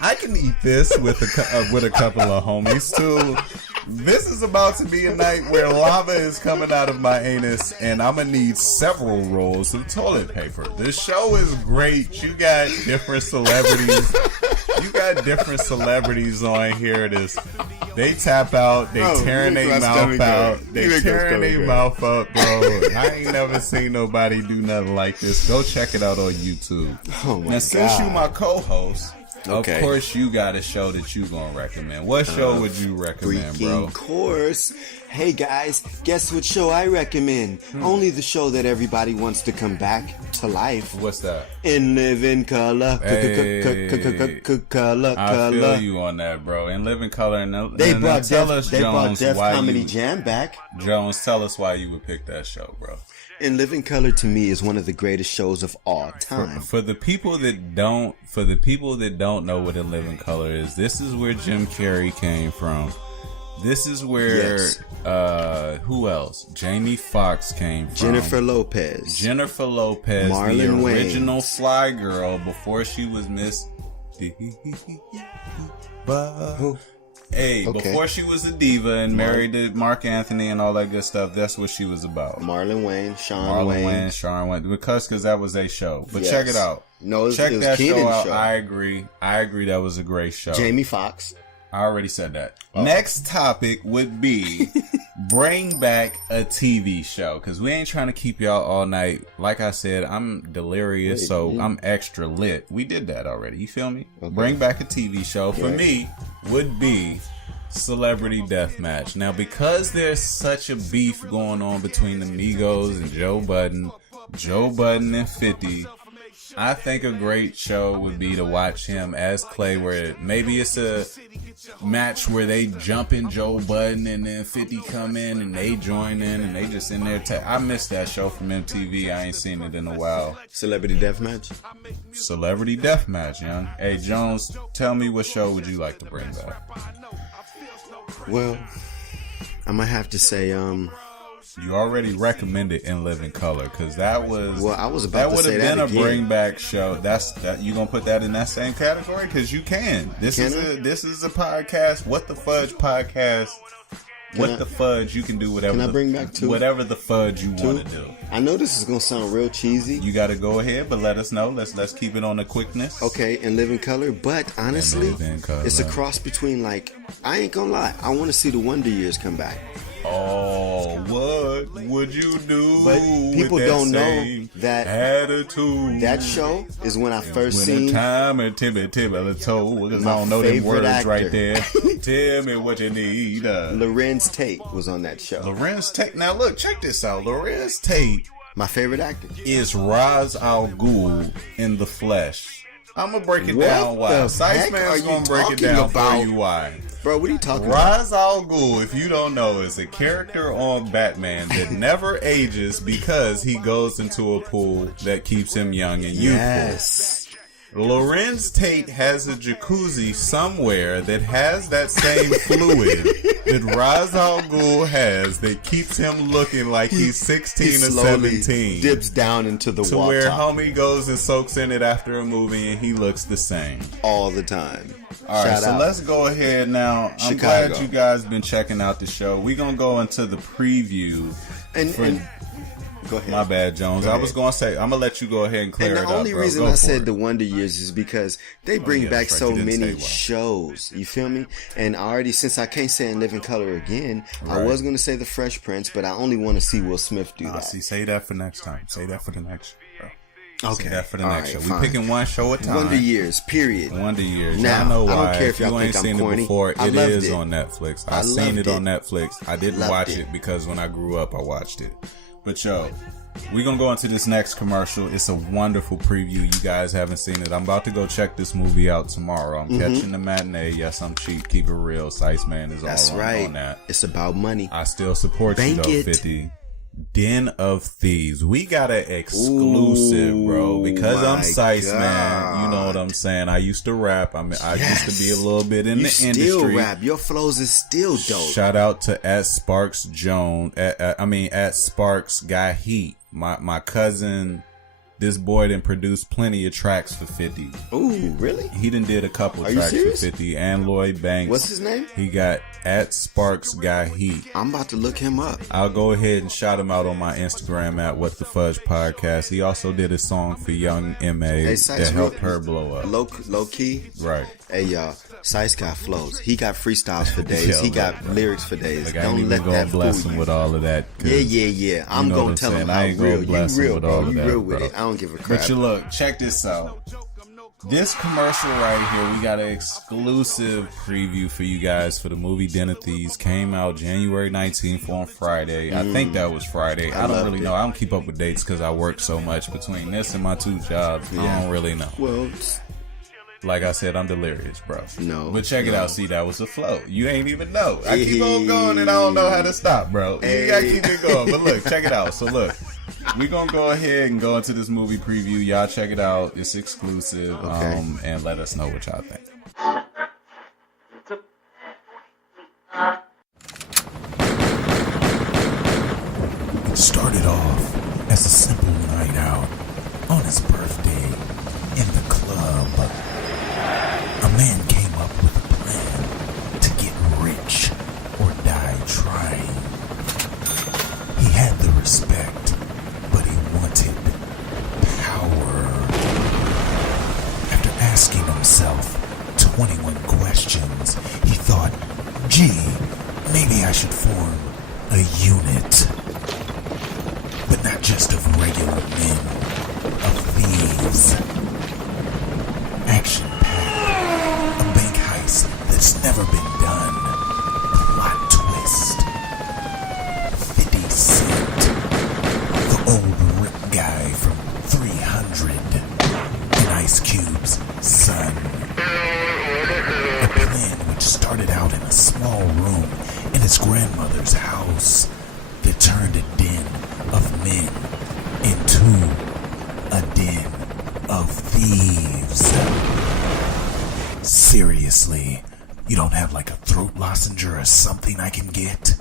I can eat this with a couple of homies to this is about to be a night where lava is coming out of my anus and I'm gonna need several rolls of toilet paper. This show is great. You got different celebrities. On here. They tap out. They tearing their mouth out. They tearing their mouth up, bro. I ain't never seen nobody do nothing like this. Go check it out on YouTube. Oh my now, since you God. my co-host, Okay. of course you got a show that you gonna recommend. What show would you recommend, bro? Freaking course. Hey guys, guess what show I recommend? Only the show that everybody wants to come back to life. What's that? In Living Color. Color. I feel you on that, bro. In Living Color. And They brought Jones, Def why Comedy you, Jam back. Jones, tell us why you would pick that show, bro. In Living Color to me is one of the greatest shows of all time. For the people that don't know what In Living Color is, this is where Jim Carrey came from. This is where who else? Jamie Foxx came from. Jennifer Lopez, the Marlon original Wayans. Fly Girl before she was Miss Hey, Okay. before she was a diva and married to Mark Anthony and all that good stuff, that's what she was about. Marlon Wayne, Sean Wayne. Sean Wayne. Because that was a show. But Yes. check it out. No, check it was that Keenan's show out. show. I agree that was a great show. Jamie Foxx. I already said that. Oh. Next topic would be bring back a TV show. Because we ain't trying to keep y'all all night. Like I said, I'm delirious, so I'm extra lit. We did that already. You feel me? Okay. Bring back a TV show. For me, would be Celebrity Deathmatch. Now, because there's such a beef going on between the Migos and Joe Budden and 50, I think a great show would be to watch him as Clay, where maybe it's a match where they jump in Joe Budden and then 50 come in and they join in and they just in there. I missed that show from MTV. I ain't seen it in a while. Celebrity Deathmatch. Celebrity Deathmatch, young. Hey, Jones, tell me what show would you like to bring back? Well, I might have to say, You already recommended In Living Color, because that was... Well, I was about to say that would have been again. a bring back show. That you gonna put that in that same category? Because you can. This is a podcast. What the Fudge podcast. The Fudge? You can do whatever. Can I bring back two? Whatever the fudge you want to do. I know this is gonna sound real cheesy. You got to go ahead, but let us know. Let's keep it on the quickness. Okay, In Living Color, but honestly, it's a cross between, like, I ain't gonna lie, I want to see the Wonder Years come back. Oh, what would you do? But people with that don't know same that attitude. That show is when I first When seen the time and Timmy told, because I don't know them favorite words actor. right there. Tell me what you need. Lorenz Tate was on that show. Lorenz Tate. Now look, check this out. Lorenz Tate My favorite actor. is Ra's al Ghul in the flesh. I'm gonna break it What down why. the Sice heck are Man's you gonna break it talking down about? for you why. Bro, what are you talking about? Ra's al Ghul, if you don't know, is a character on Batman that never ages because he goes into a pool that keeps him young and youthful. Yes. Lorenz Tate has a jacuzzi somewhere that has that same fluid that Ra's al Ghul has that keeps him looking like he's 16 He or slowly 17. dips down into the To water where homie goes and soaks in it after a movie and he looks the same. all the time. All right, Shout so out. let's go ahead now. I'm Chicago. glad you guys been checking out the show. We're going to go into the preview. And go ahead. My bad, Jones. Go I was ahead. going to say, I'm going to let you go ahead and clear And it the up, only bro. reason Go I for said it. the Wonder Years is because they bring yeah, back that's so right. You didn't many say why. shows. You feel me? And already, since I can't say In Living Color again, I Right. was going to say The Fresh Prince, but I only want to see Will Smith do that. See, say that for next time. Say that for the next show, bro. Okay. Say that for the All next right, show. fine. We picking one show at a time. Wonder Years, period. Wonder Years. Now, Y'all know I why. don't care if If y'all you ain't think I'm seen corny. it before, I it loved is it. on Netflix. I I seen loved it on it. Netflix. I didn't Loved watch it. it because when I grew up, I watched it. But yo, we're going to go into this next commercial. It's a wonderful preview. You guys haven't seen it. I'm about to go check this movie out tomorrow. I'm catching the matinee. Yes, I'm cheap. Keep it real. Sice Man is That's all right. on that. It's about money. I still support Bank you though, it. 50. Den of Thieves. We got an exclusive, bro. Because I'm my Sice Man. You know what God. I'm saying? I used to rap. I used to Yes. be a little bit in You the still industry. rap. Your flows is still dope. Shout out to at Sparks Jones. At Sparks Guy Heat. My cousin. This boy done produced plenty of tracks for 50. Ooh, really? He done did a couple Are you tracks for serious? 50. And Lloyd Banks. What's his name? He got at Sparks Guy Heat. I'm about to look him up. I'll go ahead and shout him out on my Instagram at WhatTheFudgePodcast. He also did a song for Young M.A. Hey, that Sice, helped her blow up. Low key. Right. Hey, y'all. Sice got flows. He got freestyles for days. Yo, he got look, bro. lyrics for days. Like, I ain't Don't even let gonna that bless fool him you. with all of that. 'cause Yeah. I'm know what gonna I'm tell him saying? how I ain't gonna real. You bless him real, with all bro. of You that, real with bro. it. I don't give a crap. But you look, check this out. This commercial right here, we got an exclusive preview for you guys for the movie Den of Thieves. Came out January 19th on Friday. I think that was Friday. I don't loved really it. know. I don't keep up with dates because I work so much between this and my two jobs. I Yeah. don't really know. Well, Like I said, I'm delirious, bro. No, But check it no. out. See, that was a flow. You ain't even know. I keep on going and I don't know how to stop, bro. You gotta keep it going. But look, check it out. So look, we're gonna go ahead and go into this movie preview. Y'all check it out. It's exclusive. Okay. And let us know what y'all think. It started off as a simple night out on his birthday in the club. A man came up with a plan to get himself 21 questions, he thought, gee, maybe I should form a unit. But not just of regular men, of thieves. Action-packed, a bank heist that's never been done. Plot twist. 50 Cent, the old rip guy from 300, and Ice Cube's son. A plan which started out in a small room in his grandmother's house that turned a den of men into a den of thieves. Seriously, you don't have like a throat lozenge or something I can get?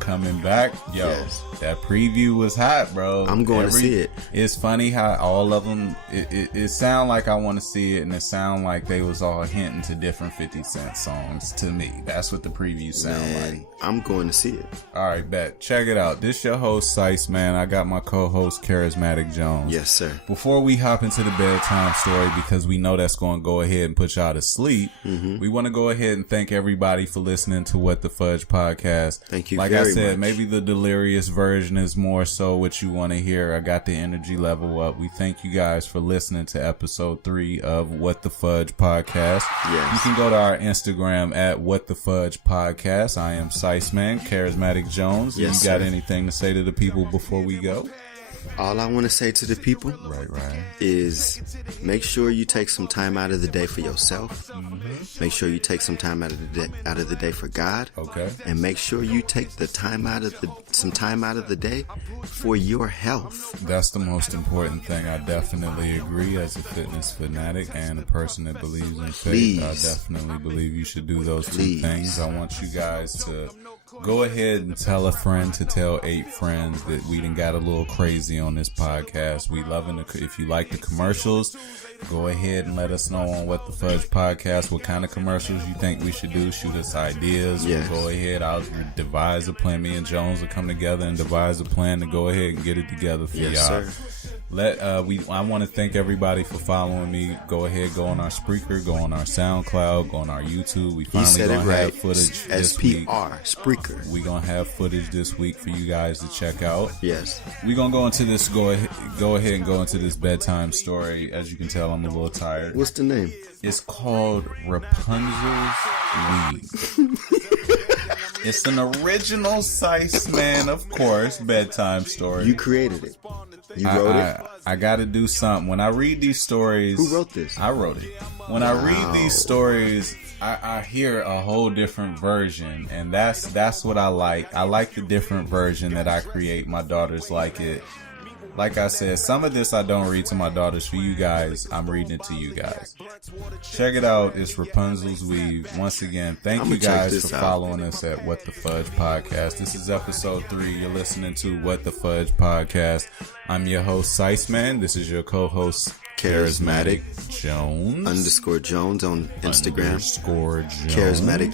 Coming back, yo, Yes. that preview was hot, bro. I'm going to see it. It's funny how all of them, it sound like I want to see it, and it sound like they was all hinting to different 50 Cent songs to me. That's what the preview sound like. I'm going to see it. All right, bet. Check it out. This your host, Sice, man. I got my co-host, Charismatic Jones. Yes, sir. Before we hop into the bedtime story, because we know that's going to go ahead and put y'all to sleep, we want to go ahead and thank everybody for listening to What the Fudge Podcast. Thank you like very I said, much. maybe the delirious version is more so what you want to hear. I got the energy level up. We thank you guys for listening to episode 3 of What the Fudge Podcast. Yes. You can go to our Instagram at What the Fudge Podcast. I am Sice Man, Charismatic Jones. Yes, you got sir. anything to say to the people before we go? All I want to say to the people Right. is make sure you take some time out of the day for yourself. Make sure you take some time out of the day for God. Okay. And make sure you take some time out of the day for your health. That's the most important thing. I definitely agree. As a fitness fanatic and a person that believes in faith, Please. I definitely believe you should do those Please. two things. I want you guys to go ahead and tell a friend to tell 8 friends that we done got a little crazy on this podcast. We loving if you like the commercials, go ahead and let us know on What the Fudge Podcast what kind of commercials you think we should do. Shoot us ideas. Yes. We'll go ahead. I'll devise a plan. Me and Jones will come together and devise a plan to go ahead and get it together for Yes, y'all. sir. I want to thank everybody for following me. Go ahead, go on our Spreaker, go on our SoundCloud, go on our YouTube. We He finally said it gonna right. have footage this week. SPR, Spreaker. We gonna have footage this week for you guys to check out. Yes. We gonna go into this. Go ahead and go into this bedtime story. As you can tell, I'm a little tired. What's the name? It's called Rapunzel's Weave. It's an original Sice Man, of course, bedtime story. You created it. You wrote it. I got to do something. When I read these stories, Who wrote this? I wrote it. When I read these stories, I hear a whole different version, and that's what I like. I like the different version that I create. My daughters like it. Like I said, some of this I don't read to my daughters. For you guys, I'm reading it to you guys. Check it out. It's Rapunzel's Weave. Once again, thank you guys for following us at What the Fudge Podcast. This is episode 3. You're listening to What the Fudge Podcast. I'm your host, Sice Man. This is your co-host, Charismatic Jones. _Jones on Instagram. _Jones. Charismatic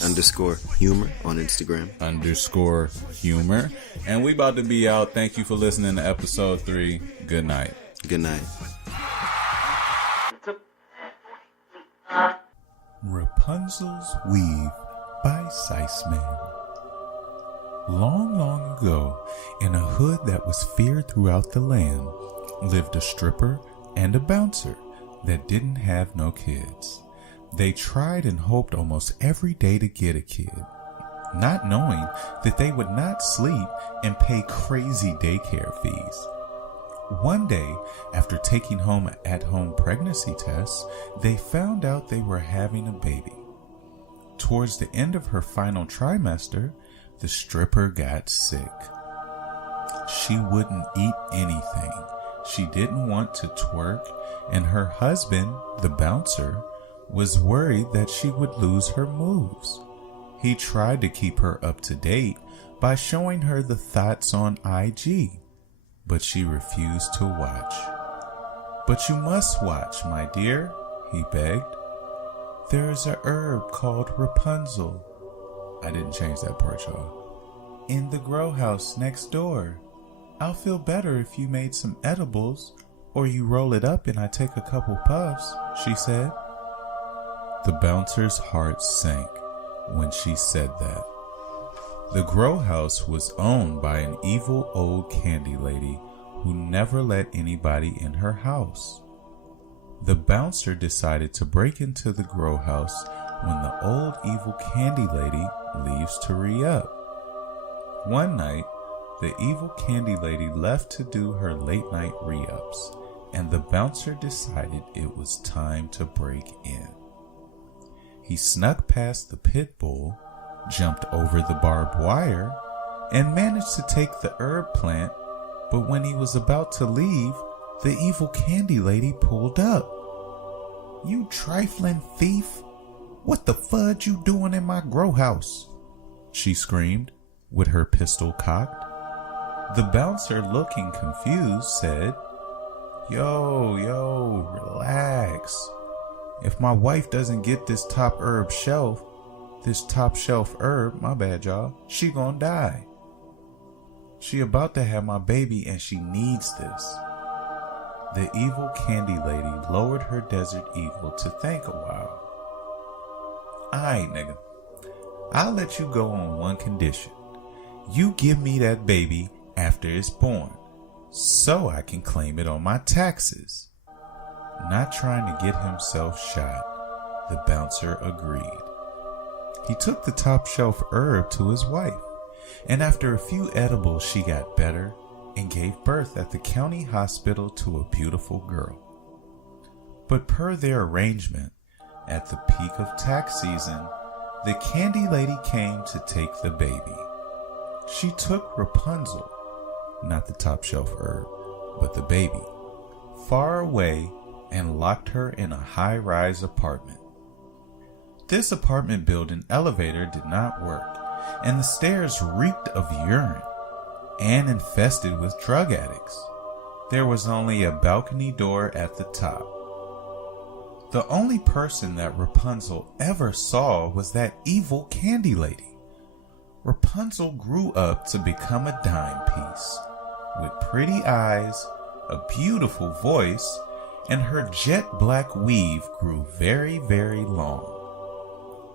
_humor on Instagram. _humor. And we about to be out. Thank you for listening to episode 3. Good night. Good night. Rapunzel's Weave by Sice Man. Long, long ago, in a hood that was feared throughout the land, lived a stripper and a bouncer that didn't have no kids. They tried and hoped almost every day to get a kid, not knowing that they would not sleep and pay crazy daycare fees. One day, after taking home at-home pregnancy tests, they found out they were having a baby. Towards the end of her final trimester, the stripper got sick. She wouldn't eat anything. She didn't want to twerk, and her husband, the bouncer, was worried that she would lose her moves. He tried to keep her up to date by showing her the thoughts on IG, but she refused to watch. "But you must watch, my dear," he begged. "There is a herb called Rapunzel." I didn't change that part, y'all. "In the grow house next door. I'll feel better if you made some edibles, or you roll it up and I take a couple puffs, she said. The bouncer's heart sank when she said that. The grow house was owned by an evil old candy lady who never let anybody in her house. The bouncer decided to break into the grow house when the old evil candy lady leaves to re-up. One night, the evil candy lady left to do her late night re-ups, and the bouncer decided it was time to break in. He snuck past the pit bull, jumped over the barbed wire, and managed to take the herb plant, but when he was about to leave, the evil candy lady pulled up. "You trifling thief! What the fudge you doing in my grow house?" she screamed, with her pistol cocked. The bouncer, looking confused, said, Yo, relax. If my wife doesn't get this top shelf herb, my bad y'all, she gonna die. She about to have my baby and she needs this. The evil candy lady lowered her desert eagle to think a while. Aight, nigga, I'll let you go on one condition. You give me that baby after it's born, so I can claim it on my taxes. Not trying to get himself shot, the bouncer agreed. He took the top shelf herb to his wife, and after a few edibles she got better and gave birth at the county hospital to a beautiful girl. But per their arrangement, at the peak of tax season, the candy lady came to take the baby. She took Rapunzel, not the top shelf herb, but the baby, far away and locked her in a high-rise apartment. This apartment building elevator did not work, and the stairs reeked of urine and infested with drug addicts. There was only a balcony door at the top. The only person that Rapunzel ever saw was that evil candy lady. Rapunzel grew up to become a dime piece, with pretty eyes, a beautiful voice, and her jet black weave grew very, very long.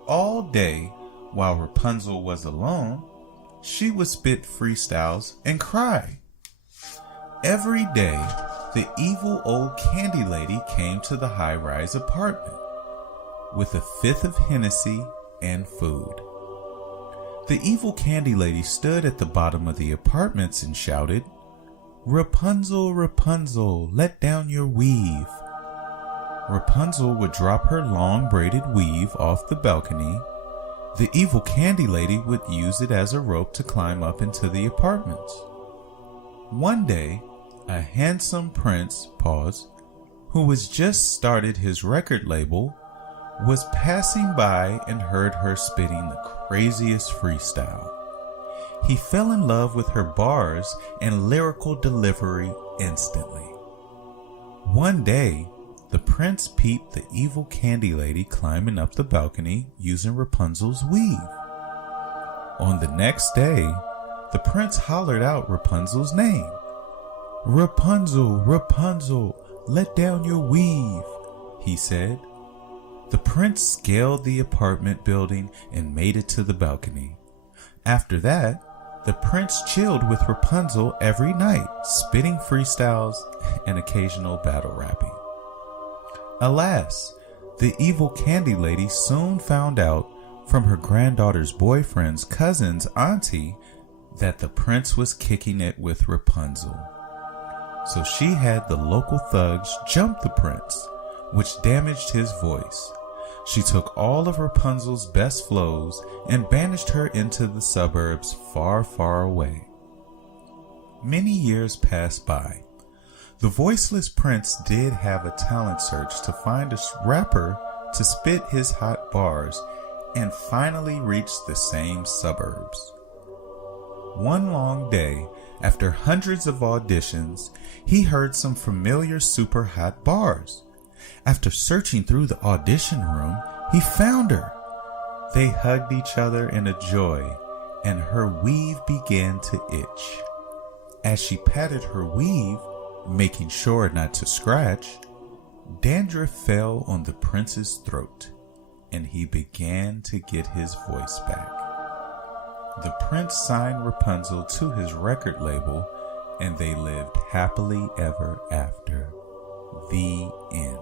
All day, while Rapunzel was alone, she would spit freestyles and cry. Every day, the evil old candy lady came to the high-rise apartment with a fifth of Hennessy and food. The evil candy lady stood at the bottom of the apartments and shouted, "Rapunzel, Rapunzel, let down your weave." Rapunzel would drop her long braided weave off the balcony. The evil candy lady would use it as a rope to climb up into the apartments. One day, a handsome prince, who was just started his record label, was passing by and heard her spitting the craziest freestyle. He fell in love with her bars and lyrical delivery instantly. One day, the prince peeped the evil candy lady climbing up the balcony using Rapunzel's weave. On the next day, the prince hollered out Rapunzel's name. "Rapunzel, Rapunzel, let down your weave," he said. The prince scaled the apartment building and made it to the balcony. After that, the prince chilled with Rapunzel every night, spitting freestyles and occasional battle rapping. Alas, the evil candy lady soon found out from her granddaughter's boyfriend's cousin's auntie that the prince was kicking it with Rapunzel. So she had the local thugs jump the prince, which damaged his voice. She took all of Rapunzel's best flows and banished her into the suburbs far, far away. Many years passed by. The voiceless prince did have a talent search to find a rapper to spit his hot bars and finally reached the same suburbs. One long day, after hundreds of auditions, he heard some familiar super hot bars. After searching through the audition room, he found her. They hugged each other in a joy, and her weave began to itch. As she patted her weave, making sure not to scratch, dandruff fell on the prince's throat, and he began to get his voice back. The prince signed Rapunzel to his record label, and they lived happily ever after. The end.